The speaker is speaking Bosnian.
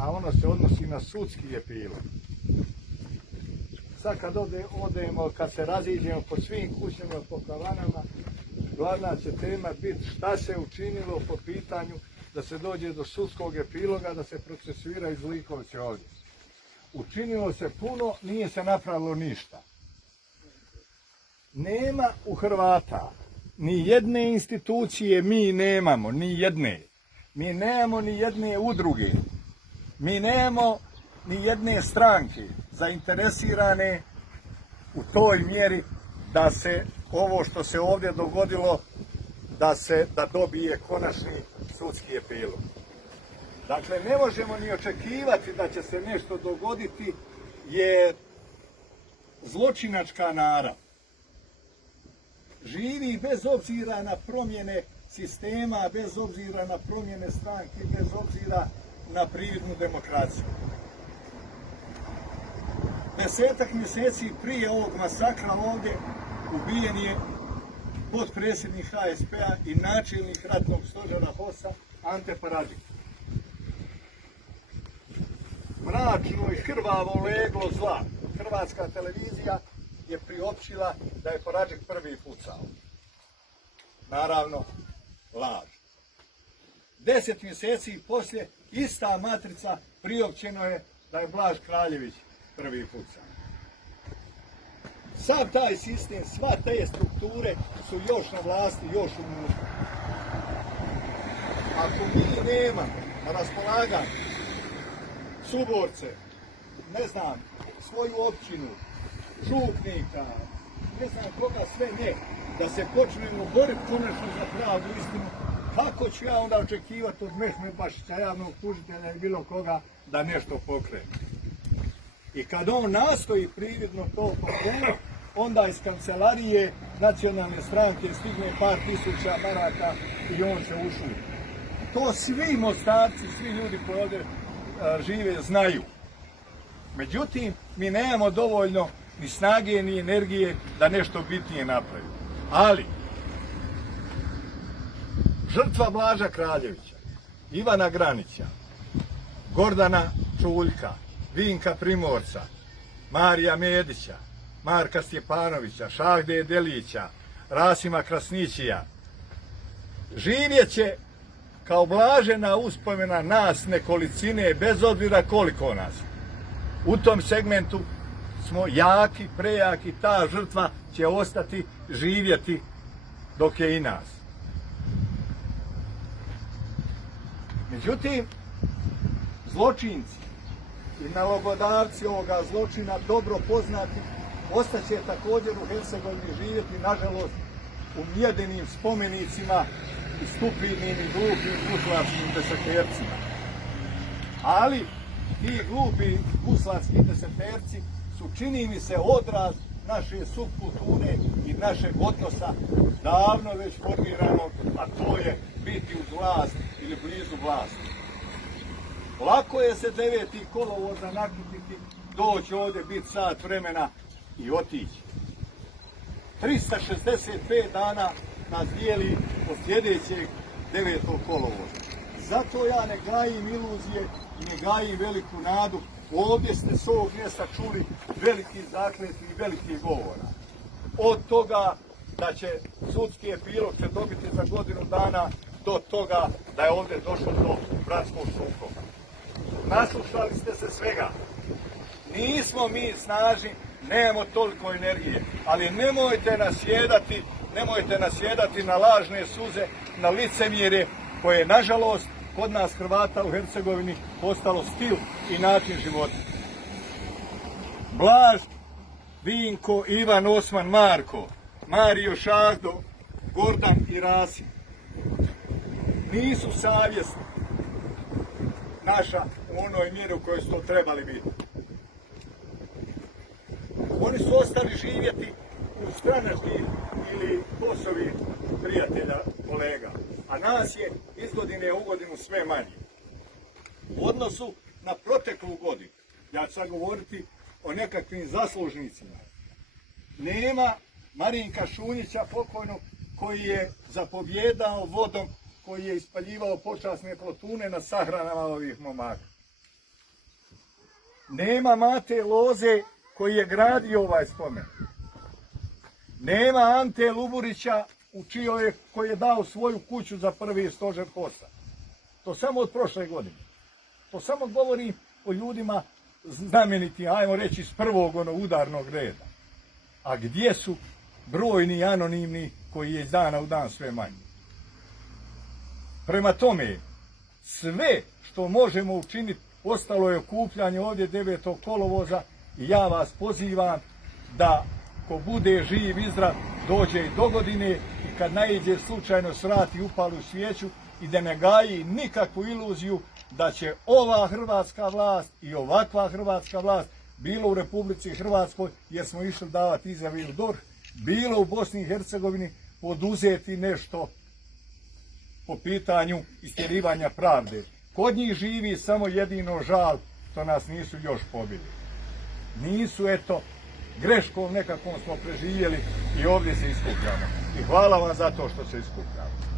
a ono se odnosi na sudski epilog. Sad kad odemo, kad se raziđemo po svim kućama, po kavanama, glavna će tema biti šta se učinilo po pitanju da se dođe do sudskog epiloga, da se procesuiraju zlikovci ovdje. Učinilo se puno, nije se napravilo ništa. Nema u Hrvata ni jedne institucije, mi nemamo ni jedne. Mi nemamo ni jedne udruge. Mi nemamo ni jedne stranke zainteresirane u toj mjeri da se ovo što se ovdje dogodilo, da dobije konačni sudski epilog. Dakle, ne možemo ni očekivati da će se nešto dogoditi, jer zločinačka narav živi bez obzira na promjene sistema, bez obzira na promjene stranke, bez obzira na prividnu demokraciju. 10-ak mjeseci prije ovog masakra ovdje ubijen je potpredsjednik HSP-a i načelnik ratnog stožera HOS-a Ante Paradžik. Mračno i krvavo leglo zla. Hrvatska televizija je priopćila da je Paradžik prvi pucao. Naravno, laž. 10 mjeseci poslije ista matrica priopćeno je da je Blaž Kraljević prvi pucao. Sav taj sistem, sva te strukture su još na vlasti, još unutra. Ako mi nemamo na raspolaganju suborce, ne znam, svoju općinu, župnika, ne znam koga sve ne, da se počnemo boriti konačno za pravu istinu, kako ću ja onda očekivati od Mehmeda Bašića, javnog tužitelja i bilo koga, da nešto pokrene. I kad on nastoji prividno to pokrenuti, onda iz kancelarije nacionalne stranke stigne par tisuća maraka i on se ušuti. To svi Mostarci, svi ljudi koji ovdje žive znaju. Međutim, mi nemamo dovoljno ni snage ni energije da nešto bitnije napravimo. Ali, žrtva Blaža Kraljevića, Ivana Granića, Gordana Čuljka, Vinka Primorca, Marija Medića, Marka Stjepanovića, Šahde Delića, Rasima Krasnićija, živjet će kao blažena uspomena nas nekolicine, bez obzira koliko nas. U tom segmentu smo jaki, prejaki, ta žrtva će ostati živjeti dok je i nas. Međutim, zločinci i nalogodavci ovoga zločina dobro poznati ostaće također u Hercegovini živjeti, nažalost, u mjedenim spomenicima i stupidnim i glupim guslavskim desetercima. Ali ti glupi guslavski deseterci su, čini mi se, odraz naše subkulture i našeg odnosa davno već formiranog, a to je biti uz vlast ili blizu vlasti. Lako je se 9. kolovoza nakupiti, doći ovdje, biti sat vremena i otići. 365 dana nas dijeli od sljedećeg 9. kolovoza. Zato ja ne gajim iluzije i ne gajim veliku nadu. Ovdje ste s ovog mjesta čuli veliki zakletvi i veliki govora. Od toga da će sudski epilog će dobiti za godinu dana, do toga da je ovdje došlo do bratskog sukoba. Naslušali ste se svega. Nismo mi snažni, nemamo toliko energije, ali nemojte nasjedati na lažne suze, na licemjerje koje, nažalost, kod nas Hrvata u Hercegovini postalo stil i način života. Blaž, Vinko, Ivan, Osman, Marko, Mario, Šahdo, Gordan i Rasim nisu savjesni naša u onoj mjeri u kojoj su to trebali biti. Oni su ostali živjeti u stranački ili posovi prijatelja, kolega. A nas je iz godine u godinu sve manje. U odnosu na proteklu godinu, ja ću sad govoriti o nekakvim zaslužnicima. Nema Marinka Šunjića pokojnog, koji je zapovjedao vodom, koji je ispaljivao počasne plotune na sahranama ovih momaka. Nema Mate Loze koji je gradio ovaj spomen. Nema Ante Luburića koji je dao svoju kuću za prvi stožer HOS-a. To samo od prošle godine. To samo govori o ljudima znameniti, ajmo reći, iz prvog udarnog reda. A gdje su brojni anonimni koji je iz dana u dan sve manji? Prema tome, sve što možemo učiniti, ostalo je okupljanje ovdje 9. kolovoza i ja vas pozivam da ko bude živ i zdrav dođe i do godine i kad naiđe slučajno svrati upali u svijeću i da ne gaji nikakvu iluziju da će ova hrvatska vlast i ovakva hrvatska vlast, bilo u Republici Hrvatskoj jer smo išli davati izjave u DORH, bilo u Bosni i Hercegovini, poduzeti nešto po pitanju istjerivanja pravde. Kod njih živi samo jedino žal što nas nisu još pobili. Nisu, eto, greškom nekakvom smo preživjeli i ovdje se iskupljamo. I hvala vam za to što se iskupljamo.